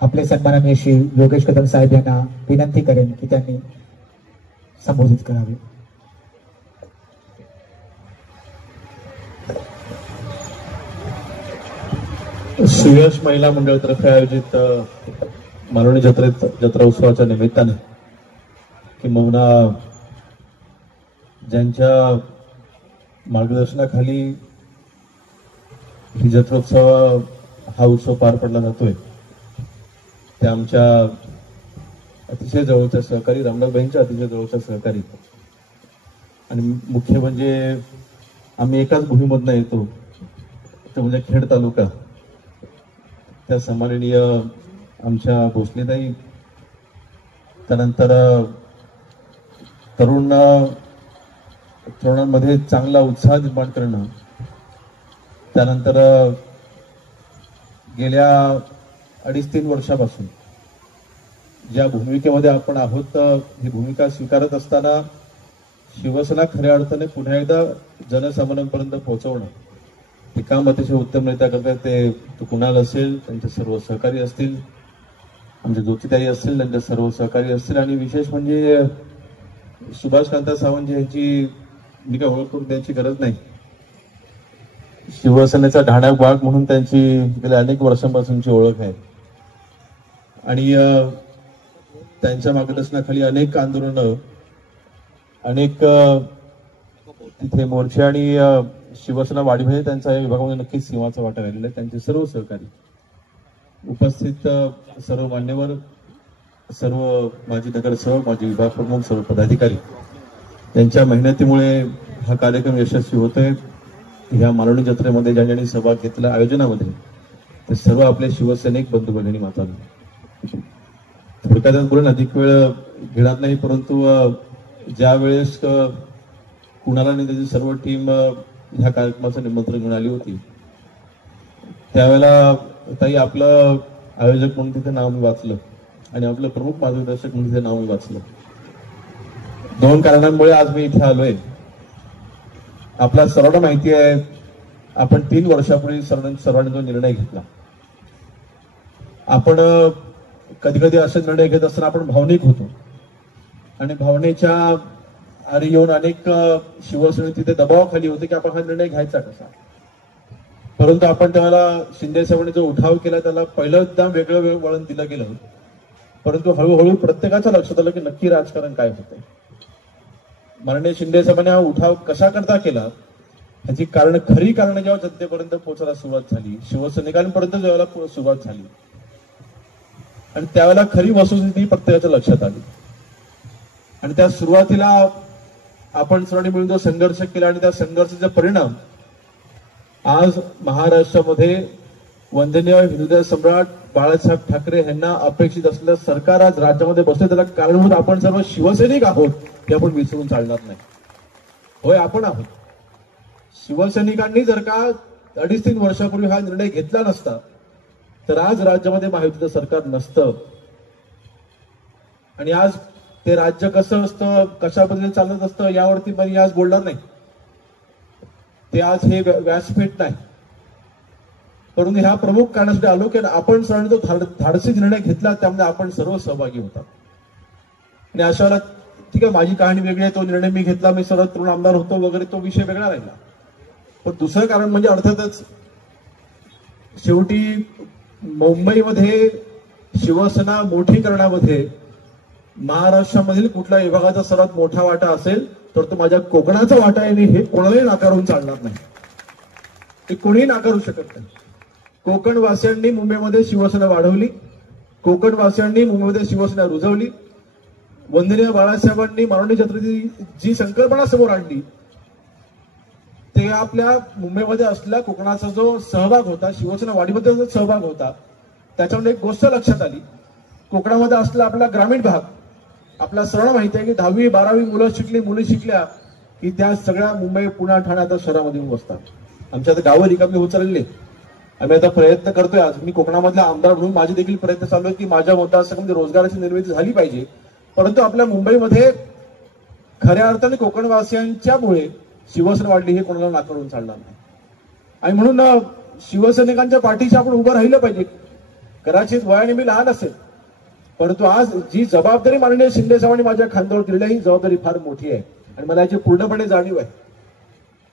आपले सन्माननीय श्री योगेश कदम साहेब यांना विनंती करेन की त्यांनी संबोधित करावे. सुयश महिला मंडळातर्फे आयोजित मालवणी जत्रा उत्सवाच्या निमित्ताने किंबहुना ज्यांच्या मार्गदर्शनाखाली ही जत्रोत्सव हा उत्सव पार पडला जातोय ते आमच्या अतिशय जवळच्या सहकारी रामदासबाईंच्या अतिशय जवळच्या सहकारी आणि मुख्य म्हणजे आम्ही एकाच भूमीमधनं येतो ते म्हणजे खेड तालुका. त्या सन्माननीय आमच्या भोसलेताई, त्यानंतर तरुणांमध्ये चांगला उत्साह निर्माण करणं, त्यानंतर गेल्या 2.5-3 वर्षापासून ज्या भूमिकेमध्ये आपण आहोत ही भूमिका स्वीकारत असताना शिवसेना खऱ्या अर्थाने पुन्हा एकदा जनसामान्यांपर्यंत पोहोचवणं हे काम अतिशय उत्तमरित्या करतात. ते कुणाल असेल, त्यांचे सर्व सहकारी असतील, आमच्या ज्योतिताई असतील, त्यांचे सर्व सहकारी असतील आणि विशेष म्हणजे सुभाषकांता सावंत यांची मी काय ओळख करून द्यायची गरज नाही. शिवसेनेचा ढाण्याक वाघ म्हणून त्यांची गेल्या अनेक वर्षांपासूनची ओळख आहे आणि त्यांच्या मार्गदर्शनाखाली अनेक आंदोलनं, अनेक तिथे मोर्चे आणि शिवसेना वाढीमध्ये त्यांचा या विभागामध्ये नक्कीच सिंहाचा वाटा राहिलेला आहे. त्यांचे सर्व सहकारी उपस्थित, सर्व मान्यवर, सर्व माजी नगरसेवक, माजी विभाग प्रमुख, सर्व पदाधिकारी यांच्या मेहनतीमुळे हा कार्यक्रम यशस्वी होतोय. ह्या मालवणी जत्रेमध्ये ज्या ज्यांनी सहभाग घेतला आयोजनामध्ये ते सर्व आपले शिवसैनिक बंधू भगिनी मातांनो. थोडक्यातच बोलून अधिक वेळ घेणार नाही, परंतु ज्या वेळेस कुणाला आणि त्याची सर्व टीम ह्या कार्यक्रमाचं निमंत्रण घेऊन आली होती त्यावेळेला ताई आपलं आयोजक म्हणून तिथे नाव मी वाचलं आणि आपलं प्रमुख मार्गदर्शक म्हणून तिथे नाव मी वाचलं. 2 कारणांमुळे आज मी इथे आलोय. आपल्या सर्वांना माहिती आहे आपण 3 वर्षापूर्वी सर्वांनी जो निर्णय घेतला, आपण कधी कधी असे निर्णय घेत असताना आपण भावनिक होतो आणि भावनेच्या आरी येऊन अनेक शिवसेने तिथे दबावाखाली होते की आपण हा निर्णय घ्यायचा कसा. परंतु आपण त्याला शिंदे साहेबांनी जो उठाव केला त्याला पहिल्यांदा वेगळं वळण दिलं गेलं, परंतु हळूहळू प्रत्येकाच्या लक्षात आलं की नक्की राजकारण काय होतंय. माननीय शिंदे साहेबांनी हा उठाव कशा करता केला ह्याची खरी कारण जेव्हा जनतेपर्यंत पोहोचायला सुरुवात झाली, शिवसैनिकांपर्यंत जेव्हा सुरुवात झाली आणि त्यावेळेला खरी वस्तुस्थिती प्रत्येकाच्या लक्षात आली आणि त्या सुरुवातीला आपण सर्वांनी मिळून जो संघर्ष केला आणि त्या संघर्षाचा परिणाम आज महाराष्ट्रामध्ये वंदनीय हृदय सम्राट बाळासाहेब ठाकरे यांना अपेक्षित असलेलं सरकार आज राज्यामध्ये बसले. त्याला कारणीभूत आपण सर्व शिवसैनिक आहोत हे आपण विसरून चालणार नाही. होय आपण आहोत. शिवसैनिकांनी जर का 2.5-3 वर्षापूर्वी हा निर्णय घेतला नसता तर आज राज्यामध्ये महायुतीचं सरकार नसतं आणि आज ते राज्य कसं असतं, कशा पद्धतीने चालत असतं यावरती मी आज बोलणार नाही. ते आज हे व्यासपीठ नाही, परंतु ह्या प्रमुख कारणासाठी आलो की आपण सर्वांनी तो धाडसी निर्णय घेतला त्यामुळे आपण सर्व सहभागी होतात. आणि अशा वेळेला ठीक आहे माझी कहाणी वेगळी आहे, तो निर्णय मी घेतला, मी सर्वात तरुण आमदार होतो वगैरे, तो विषय वेगळा राहिला. पण दुसरं कारण म्हणजे अर्थातच शेवटी मुंबईमध्ये शिवसेना मोठी करण्यामध्ये महाराष्ट्रामधील कुठल्या विभागाचा सर्वात मोठा वाटा असेल तर तो माझ्या कोकणाचा वाटा आहे. हे कोणालाही नाकारून चालणार नाही, ते कोणीही नाकारू शकत नाही. कोकणवासियांनी मुंबईमध्ये शिवसेना वाढवली, कोकणवासियांनी मुंबईमध्ये शिवसेना रुजवली. वंदनीय बाळासाहेबांनी मालवणी जत्रेची जी संकल्पना समोर आणली ते आपल्या मुंबईमध्ये असलेला कोकणाचा जो सहभाग होता, शिवसेना वाढीमध्ये जो सहभाग होता, त्याच्यामध्ये एक गोष्ट लक्षात आली. कोकणामध्ये असलेला आपला ग्रामीण भाग, आपल्या सर्वांना माहिती आहे की 10वी 12वी मुली शिकल्या की त्या सगळ्या मुंबई पुणे ठाणे आता शहरामध्ये बसतात. आमच्या आता गावं रिकामी होत चाललेली. आम्ही आता प्रयत्न करतोय. आज मी कोकणामधला आमदार म्हणून माझे देखील प्रयत्न चालू आहेत की माझ्या मतदारसंघामध्ये रोजगाराची निर्मिती झाली पाहिजे. परंतु आपल्या मुंबईमध्ये खऱ्या अर्थाने कोकणवासियांच्यामुळे शिवसेना वाढली हे कोणाला नाकारून चालणार नाही. आणि म्हणून शिवसैनिकांच्या पाठीशी आपण उभं राहिलं पाहिजे. कदाचित वयाने मी लहान असेल, परंतु आज जी जबाबदारी माननीय शिंदे साहेबांनी माझ्या खांद्यावर दिलेली आहे ही जबाबदारी फार मोठी आहे आणि मला याची पूर्णपणे जाणीव आहे.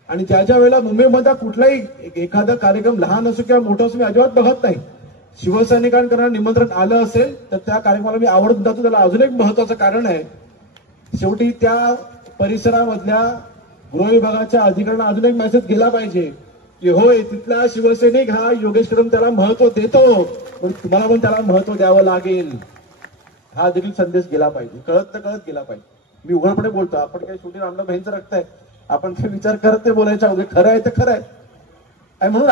आणि ज्या वेळेला मुंबईमध्ये कुठलाही एखादा कार्यक्रम लहान असो किंवा मोठा असो मी अजिबात बघत नाही. शिवसैनिकांकडून निमंत्रण आलं असेल तर त्या कार्यक्रमाला मी आवर्जून जातो. त्याला अजून एक महत्वाचं कारण आहे, शेवटी त्या परिसरामधल्या गृह विभागाच्या अधिकाऱ्यांना अजून एक मेसेज गेला पाहिजे की होय तिथला शिवसैनिक हा योगेश कदम त्याला महत्व देतो, पण तुम्हाला पण त्याला महत्व द्यावं लागेल, हा देखील संदेश गेला पाहिजे. कळत गेला पाहिजे. मी उघडपणे बोलतो, आपण काही शेवटी रामला बहिणचं रक्त आहे, आपण ते विचार करत ते बोलायच्या अगोदर खरं आहे तर खरं आहे. आणि म्हणून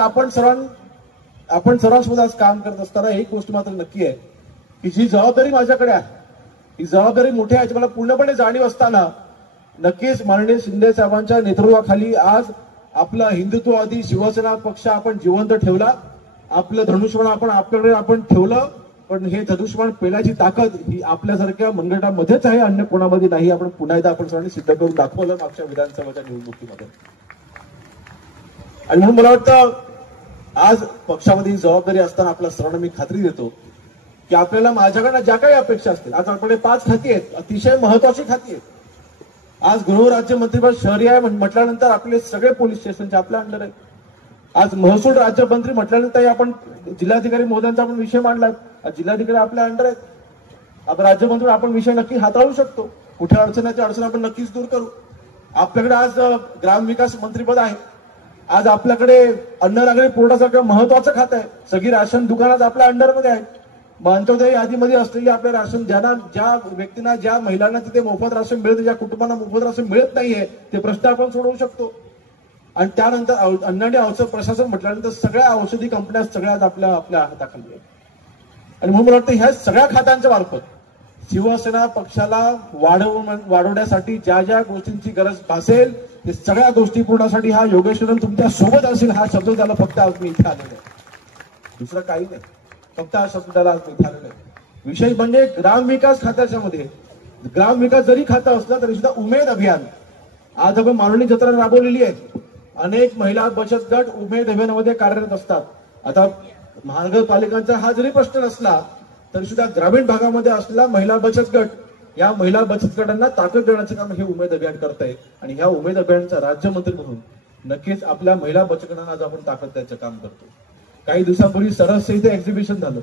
आपण सर्वांसोबत आज काम करत असताना एक गोष्ट मात्र नक्की आहे की जी जबाबदारी माझ्याकडे आहे ही जबाबदारी मोठी आहे याची मला पूर्णपणे जाणीव असताना नक्कीच माननीय शिंदे साहेबांच्या नेतृत्वाखाली आज आपला हिंदुत्ववादी शिवसेना पक्ष आपण जिवंत ठेवला. आपलं धनुष्यबाण आपण आपल्याकडे आपण ठेवलं, पण हे धनुष्यबाण पेलाची ताकद ही आपल्यासारख्या मनगटामध्येच आहे, अन्य कोणामध्ये नाही. आपण पुन्हा एकदा आपण सर्वांनी सिद्ध करून दाखवलं मागच्या विधानसभेच्या निवडणुकीमध्ये. आणि म्हणून मला वाटतं आज पक्षामध्ये ही जबाबदारी असताना आपल्या सर्वांना मी खात्री देतो की आपल्याला माझ्याकडनं ज्या काही अपेक्षा असतील, आज आपल्याकडे 5 खाती आहेत, अतिशय महत्वाची खाती आहेत. आज गृहराज्य मंत्रिपद शहरी आहे म्हटल्यानंतर आपले सगळे पोलीस स्टेशनचे आपल्या अंडर आहेत. आज महसूल राज्यमंत्री म्हटल्यानंतर आपण जिल्हाधिकारी महोदयांचा आपण विषय मांडला, जिल्हाधिकारी आपल्या अंडर आहेत. आपण राज्यमंत्री आपण विषय नक्की हाताळू शकतो, कुठे अडचण आपण नक्कीच दूर करू. आपल्याकडे आज ग्रामविकास मंत्रिपद आहे. आज आपल्याकडे अन्न नागरी पुरवठासारखं महत्वाचं खातं आहे. सगळी राशन दुकानात आपल्या अंडरमध्ये आहे. अंत्योदय यादीमध्ये असलेली आपल्या राशन ज्या व्यक्तींना ज्या महिलांना तिथे मोफत राशन मिळते, ज्या कुटुंबांना मोफत राशन मिळत नाहीये ते प्रश्न आपण सोडवू शकतो. आणि त्यानंतर अन्न आणि औषध प्रशासन म्हटल्यानंतर सगळ्या औषधी कंपन्या सगळ्यात आपल्या हाताखाली आहेत. आणि म्हणून मला वाटतं ह्या सगळ्या खात्यांच्या मार्फत शिवसेना पक्षाला वाढवण्यासाठी ज्या गोष्टींची गरज भासेल ते सगळ्या गोष्टी पूर्णसाठी हा योगेश कदम तुमच्या सोबत असेल हा शब्द त्याला फक्त आज मी इथे आलेलो आहे, दुसरं काही नाही. फक्त हा शब्द त्याला आज मी इथे आलेलो आहे. विशेष म्हणजे ग्रामविकास खात्याच्या मध्ये ग्रामविकास जरी खातं असलं तरी सुद्धा उमेद अभियान आज आपण मानवणी जत्रा राबवलेली आहे. अनेक महिला बचत गट उमेद अभियानामध्ये कार्यरत असतात. आता महानगरपालिकांचा हा जरी प्रश्न नसला तरी सुद्धा ग्रामीण भागामध्ये असलेला महिला बचत गट या महिला बचत गटांना ताकद देण्याचं काम हे उमेद अभियान करत आहे. आणि ह्या उमेद अभियानाचा राज्यमंत्री म्हणून नक्कीच आपल्या महिला बचत गटांना आज आपण ताकद द्यायचं काम करतो. काही दिवसांपूर्वी सरसचे इथे एक्झिबिशन झालं.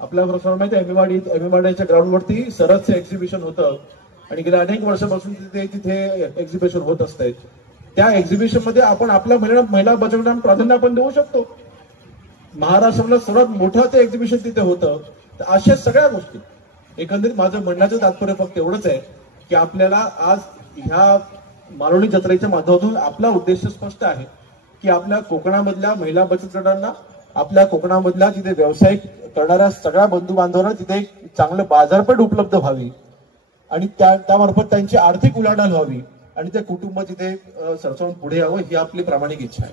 आपल्याला माहिती आहे एमएमआरडीच्या ग्राउंडवरती सरसचं एक्झिबिशन होतं आणि गेल्या अनेक वर्षापासून तिथे एक्झिबिशन होत असते. त्या एक्झिबिशन मध्ये आपण आपल्या महिला बचत गटांना प्राधान्य आपण देऊ शकतो. महाराष्ट्रातलं सर्वात मोठं ते एक्झिबिशन तिथे होतं. तर अशा सगळ्या गोष्टी एकंदरीत माझं म्हणण्याचं तात्पर्य फक्त एवढंच आहे की आपल्याला आज ह्या मालवणी जत्रेच्या माध्यमातून आपला उद्देश स्पष्ट आहे की आपल्या कोकणामधल्या महिला बचत गटांना आपल्या कोकणामधल्या तिथे व्यवसाय करणाऱ्या सगळ्या बंधू बांधवांना तिथे एक चांगलं बाजारपेठ उपलब्ध व्हावी आणि त्यामार्फत त्यांची आर्थिक उलाढाल व्हावी आणि ते कुटुंब तिथे सरसवून पुढे यावं ही आपली प्रामाणिक इच्छा आहे,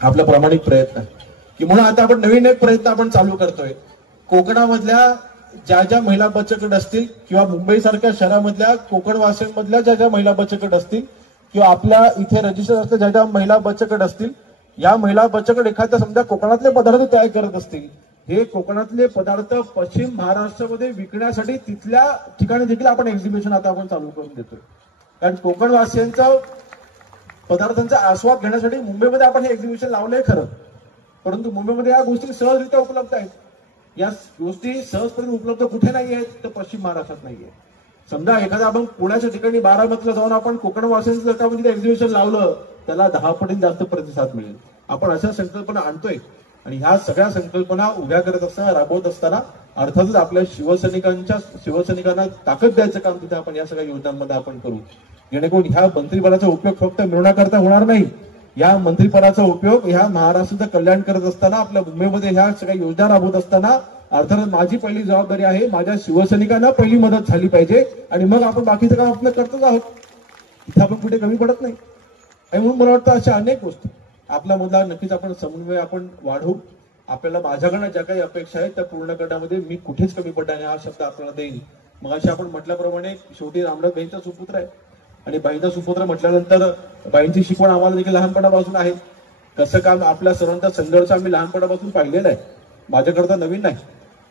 आपला प्रामाणिक प्रयत्न आहे. की म्हणून आता आपण नवीन एक प्रयत्न आपण चालू करतोय. कोकणामधल्या ज्या महिला बचत गट असतील किंवा मुंबई सारख्या शहरामधल्या कोकणवासियांमधल्या ज्या महिला बचत गट असतील किंवा आपल्या इथे रजिस्टर असलेल्या ज्या महिला बचत गट असतील, या महिला बचत गट एखाद्या समजा कोकणातले पदार्थ तयार करत असतील, हे कोकणातले पदार्थ पश्चिम महाराष्ट्रामध्ये विकण्यासाठी तिथल्या ठिकाणी देखील आपण एक्झिबिशन आता आपण चालू करून देतोय. कारण कोकणवासियांचा पदार्थांचा आस्वाद घेण्यासाठी मुंबईमध्ये आपण हे एक्झिबिशन लावलंय खरं, परंतु मुंबईमध्ये या गोष्टी सहजरित्या उपलब्ध आहेत. या गोष्टी सहजपणे उपलब्ध कुठे नाही आहेत तर पश्चिम महाराष्ट्रात नाहीये. समजा एखादा आपण पुण्याच्या ठिकाणी बारामतीला जाऊन आपण कोकणवासियांचं जर का म्हणजे एक्झिबिशन लावलं त्याला 10 पटीने जास्त प्रतिसाद मिळेल. आपण अशा संकल्पना आणतोय आणि ह्या सगळ्या संकल्पना उभ्या करत असताना राबवत असताना अर्थातच आपल्या शिवसैनिकांना ताकद द्यायचं काम तिथे आपण या सगळ्या योजनांमध्ये आपण करू. जेणेकरून ह्या मंत्रिपदाचा उपयोग फक्त मिळवण्याकरता होणार नाही, या मंत्रिपदाचा उपयोग ह्या महाराष्ट्राचं कल्याण करत असताना आपल्या मुंबईमध्ये ह्या सगळ्या योजना राबवत असताना अर्थात माझी पहिली जबाबदारी आहे माझ्या शिवसैनिकांना पहिली मदत झाली पाहिजे आणि मग आपण बाकीचं काम आपलं करतच आहोत. इथे आपण कुठे कमी पडत नाही. आणि म्हणून मला वाटतं अशा अनेक गोष्टी आपल्यामधला नक्कीच आपण समन्वय आपण वाढवू. आपल्याला माझ्याकडनं ज्या काही अपेक्षा आहेत त्या पूर्ण करण्यामध्ये मी कुठेच कमी पडणार नाही हा शब्द आपल्याला देईन. मग अशी आपण म्हटल्याप्रमाणे शेवटी रामनाथ बाईंचा सुपुत्र आहे आणि बाईंचा सुपुत्र म्हटल्यानंतर बाईंची शिकवण आम्हाला देखील लहानपणापासून आहे. कसं काम आपल्या सर्वांचा संघर्ष आम्ही लहानपणापासून पाहिलेला आहे, माझ्याकरता नवीन नाही.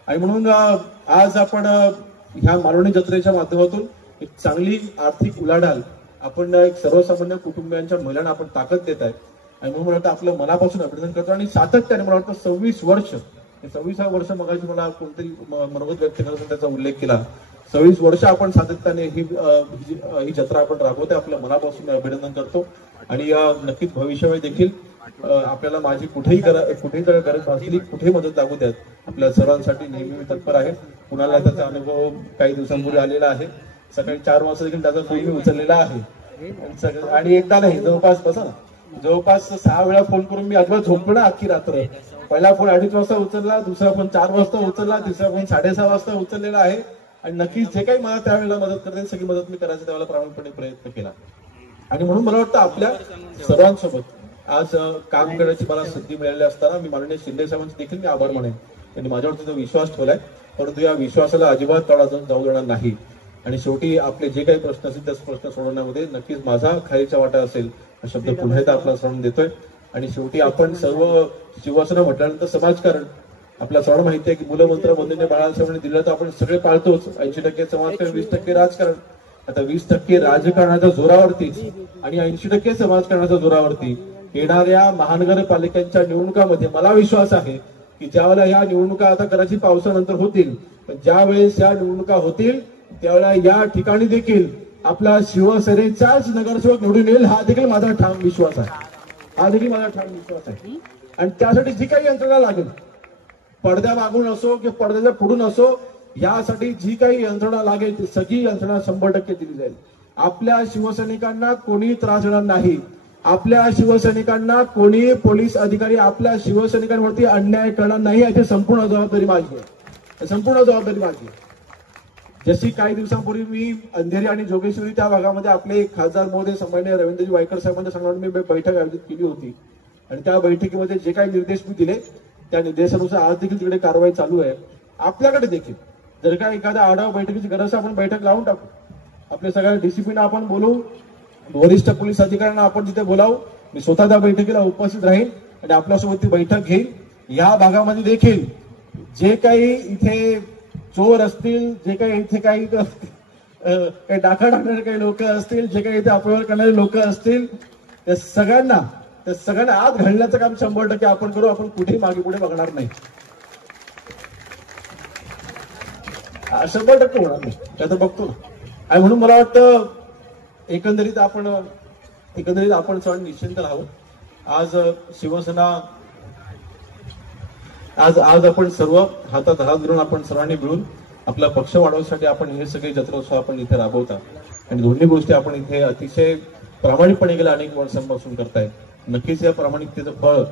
आणि म्हणून आज आपण ह्या मालवणी जत्रेच्या माध्यमातून एक चांगली आर्थिक उलाढाल आपण एक सर्वसामान्य कुटुंबियांच्या महिलांना आपण ताकद देत आहे. आणि म्हणून मला वाटतं आपलं मनापासून अभिनंदन करतो. आणि सातत्याने मला वाटतं 26 वर्ष, 26 वर्ष मगाशी मला कोणतरी मनोगत व्यक्त करत त्याचा उल्लेख केला, 26 वर्ष आपण सातत्याने ही जत्रा आपण राबवते. आपल्या मनापासून अभिनंदन करतो. आणि नक्कीच भविष्यामध्ये देखील आपल्याला माझी कुठेही जर गरज असली, कुठेही मदत लागू द्यात, आपल्या सर्वांसाठी नेहमी मी तत्पर आहे. कुणाला त्याचा अनुभव काही दिवसांपूर्वी आलेला आहे. सकाळी 4 वाजता देखील त्याचा फोन मी उचललेला आहे. आणि एकदा नाही, जवळपास 6 वेळा फोन करून मी अजिबात झोपलो ना अख्खी रात्र. पहिला फोन 2:30 वाजता उचलला, दुसरा फोन 4 वाजता उचलला, तिसरा फोन 6:30 वाजता उचललेला आहे. आणि नक्कीच जे काही मला त्यावेळेला मदत करते सगळी मदत मी करायची त्यावेळेला प्रामाणिकपणे प्रयत्न केला. आणि म्हणून मला वाटतं आपल्या सर्वांसोबत आज काम करण्याची मला संधी मिळाली असताना मी माननीय शिंदे साहेबांचे देखील मी आभार मानेन. त्यांनी माझ्यावरती जो विश्वास ठेवलाय, परंतु या विश्वासाला अजिबात तडा जाऊ देणार नाही. आणि शेवटी आपले जे काही प्रश्न असतील त्या प्रश्न सोडवण्यामध्ये नक्कीच माझा खालीचा वाटा असेल हा शब्द पुन्हा एकदा आपला श्रवण देतोय. आणि शेवटी आपण सर्व शिवसेना म्हटल्यानंतर समाजकारण आपल्या सर्वांना माहिती आहे की मूलमंत्र वंदनीय बाळासाहेबांनी दिलं तर आपण सगळे पाळतोच. 80% समाजकारण, 20% राजकारण. आता 20% राजकारणाच्या जोरावरती आणि 80% समाजकारणाच्या जोरावरती येणाऱ्या महानगरपालिकांच्या निवडणुकामध्ये मला विश्वास आहे की ज्यावेळेला ह्या निवडणुका आता कदाचित पावसानंतर होतील, पण ज्या वेळेस या निवडणुका होतील त्यावेळेला या ठिकाणी देखील आपला शिवसेनेचाच नगरसेवक निवडून येईल हा देखील माझा ठाम विश्वास आहे. आणि त्यासाठी जी काही यंत्रणा लागेल, पडद्या मागून असो की पडद्याच्या पुढून असो, यासाठी जी काही यंत्रणा लागेल ती सगळी यंत्रणा 100% दिली जाईल. आपल्या शिवसैनिकांना कोणी त्रास देणार नाही. आपल्या शिवसैनिकांना कोणी पोलीस अधिकारी आपल्या शिवसैनिकांवरती अन्याय करणार नाही याची संपूर्ण जबाबदारी माझी आहे. जशी काही दिवसांपूर्वी मी अंधेरी आणि जोगेश्वरी त्या भागामध्ये आपले खासदार महोदय सन्माननीय रवींद्रजी वायकर साहेबांच्या सांगण्यावर मी बैठक आयोजित केली होती. आणि त्या बैठकीमध्ये जे काही निर्देश मी दिले त्या निर्देशानुसार आज देखील तिकडे कारवाई चालू आहे. आपल्याकडे देखील जर का एखाद्या आढावा बैठकीची गरज आपण बैठक लावून टाकू. आपल्या सगळ्या डीसीपीना आपण बोलू, वरिष्ठ पोलीस अधिकाऱ्यांना आपण तिथे बोलावू. मी स्वतः त्या बैठकीला उपस्थित राहील आणि आपल्यासोबत ती बैठक घेईल. या भागामध्ये देखील जे काही इथे चोर असतील, जे काही इथे काही डाका टाकणारे काही लोक असतील, जे काही इथे अपव्यवहार करणारे लोक असतील, त्या सगळ्यांना आत घालण्याचं काम 100% आपण करू. आपण कुठेही मागे पुढे बघणार नाही. 100% होणार नाही, त्यात बघतो ना. आणि म्हणून मला वाटतं एकंदरीत आपण सण निश्चिंत राहू. आज शिवसेना आज आपण सर्व हातात हात धरून आपण सर्वांनी मिळून आपला पक्ष वाढवण्यासाठी आपण हे सगळे जत्रोत्सव आपण इथे राबवता. आणि दोन्ही गोष्टी आपण इथे अतिशय प्रामाणिकपणे गेल्या अनेक वर्षांपासून करतायत. नक्कीच या प्रामाणिकतेचं फळ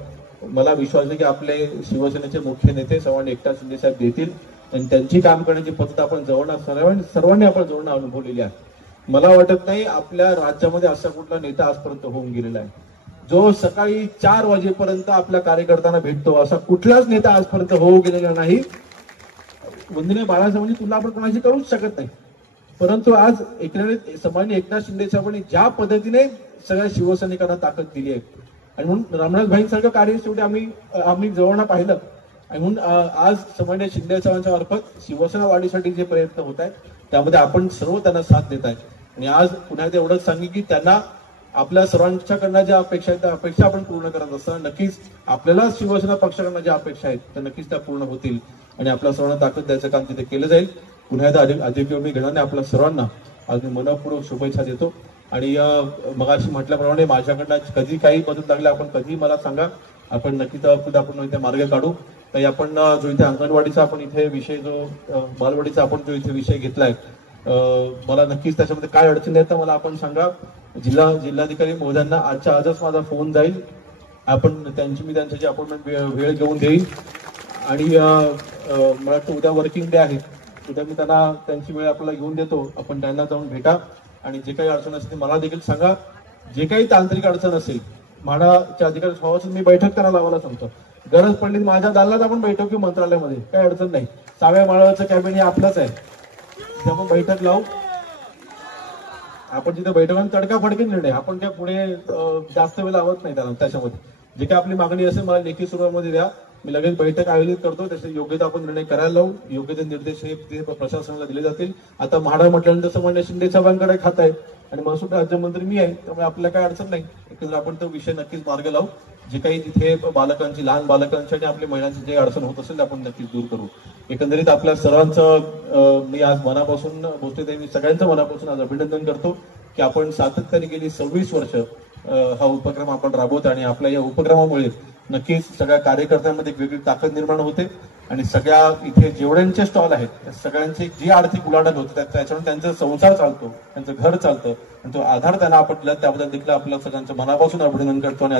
मला विश्वास आहे की आपले शिवसेनेचे मुख्य नेते सन्माननीय एकनाथ शिंदे साहेब देतील. आणि त्यांची काम करण्याची पद्धत आपण सर्वांनी आपण जवळ अनुभवलेली आहे. मला वाटत नाही आपल्या राज्यामध्ये असा कुठला नेता आजपर्यंत होऊन गेलेला आहे जो सकाळी 4 वाजेपर्यंत आपल्या कार्यकर्त्यांना भेटतो. असा कुठलाच नेता आजपर्यंत होऊ गेलेला नाही. वंदनीय बाळासाहेबांची तुलना आपण कोणाशी करूच शकत नाही. परंतु आज सन्माननीय एकनाथ शिंदे साहेबांनी ज्या पद्धतीने सगळ्या शिवसैनिकांना ताकद दिली आहे आणि म्हणून रामराज भाईंसारखं कार्य शेवटी आम्ही जवळ पाहिलं. आणि म्हणून आज सन्माननीय शिंदे साहेबांच्या मार्फत शिवसेना वाढीसाठी जे प्रयत्न होत आहेत त्यामध्ये आपण सर्व त्यांना साथ देत आहे. आणि आज पुन्हा एवढंच सांगेन की त्यांना आपल्या सर्वांच्याकडनं ज्या अपेक्षा आहेत त्या अपेक्षा आपण पूर्ण करत असताना नक्कीच आपल्याला शिवसेना पक्षाकडनं ज्या अपेक्षा आहेत त्या नक्कीच त्या पूर्ण होतील. आणि आपल्या सर्वांना ताकद द्यायचं काम तिथे केलं जाईल. पुन्हा एकदा अधिक घेण्याने आपल्या सर्वांना अगदी मनपूर्वक शुभेच्छा देतो. आणि मगाशी म्हटल्याप्रमाणे माझ्याकडनं कधी काही मदत लागली आपण कधी मला सांगा. आपण नक्कीच आपण इथे मार्ग काढू. तर आपण जो इथे अंगणवाडीचा आपण इथे विषय जो बालवाडीचा आपण जो इथे विषय घेतलाय मला नक्कीच त्याच्यामध्ये काय अडचणी आहेत तर मला आपण सांगा. जिल्हाधिकारी महोदयांना आजच माझा फोन जाईल. मी त्यांच्याची अपॉइंटमेंट वेळ घेऊन देईल. आणि मला वाटतं उद्या वर्किंग डे आहे. उद्या मी त्यांना त्यांची वेळ आपल्याला घेऊन देतो. आपण त्यांना जाऊन भेटा आणि जे काही अडचण असेल मला देखील सांगा. जे काही तांत्रिक अडचण असेल म्हाडाच्या अधिकारी भावाचं मी बैठक करायला लावायला सांगतो. गरज पडली माझ्या दालनात आपण बैठक घेऊ मंत्रालयामध्ये, काही अडचण नाही. 6व्या माळाचं कॅबिन हे आपलंच आहे. तिथे आपण बैठक लावू. आपण जिथे बैठक तडकाफडकी निर्णय आपण काय पुढे जास्त वेळ लावत नाही त्याच्यामध्ये. जे काही आपली मागणी असेल मला लेखी स्वरूपामध्ये द्या. मी लगेच बैठक आयोजित करतो, त्याचे योग्य ते आपण निर्णय करायला लावू, योग्य ते निर्देश हे ते प्रशासनाला दिले जातील. आता म्हाडा म्हटल्यानंतर सामान्य शिंदे साहेबांकडे खात आहे आणि महसूल राज्यमंत्री मी आहे, त्यामुळे आपल्याला काय अडचण नाही. एकंदर आपण तो विषय नक्कीच मार्ग लावू. जे काही तिथे बालकांची, लहान बालकांची आणि आपल्या महिलांची जे अडचण होत असेल आपण नक्कीच दूर करू. एकंदरीत आपल्या सर्वांचं मी आज मनापासून बोलतोय, मी सगळ्यांचं मनापासून आज अभिनंदन करतो की आपण सातत्याने गेली 26 वर्ष हा उपक्रम आपण राबवत आणि आपल्या या उपक्रमामुळे नक्कीच सगळ्या कार्यकर्त्यांमध्ये एक वेगळी ताकद निर्माण होते आणि सगळ्या इथे जेवढ्यांचे स्टॉल आहेत त्या सगळ्यांची जी आर्थिक उलाढाल होते त्याच्यामुळे त्यांचा संसार चालतो, त्यांचं घर चालतं आणि तो आधार त्यांना आपण दिला त्याबद्दल देखील आपल्या सगळ्यांचं मनापासून अभिनंदन करतो आणि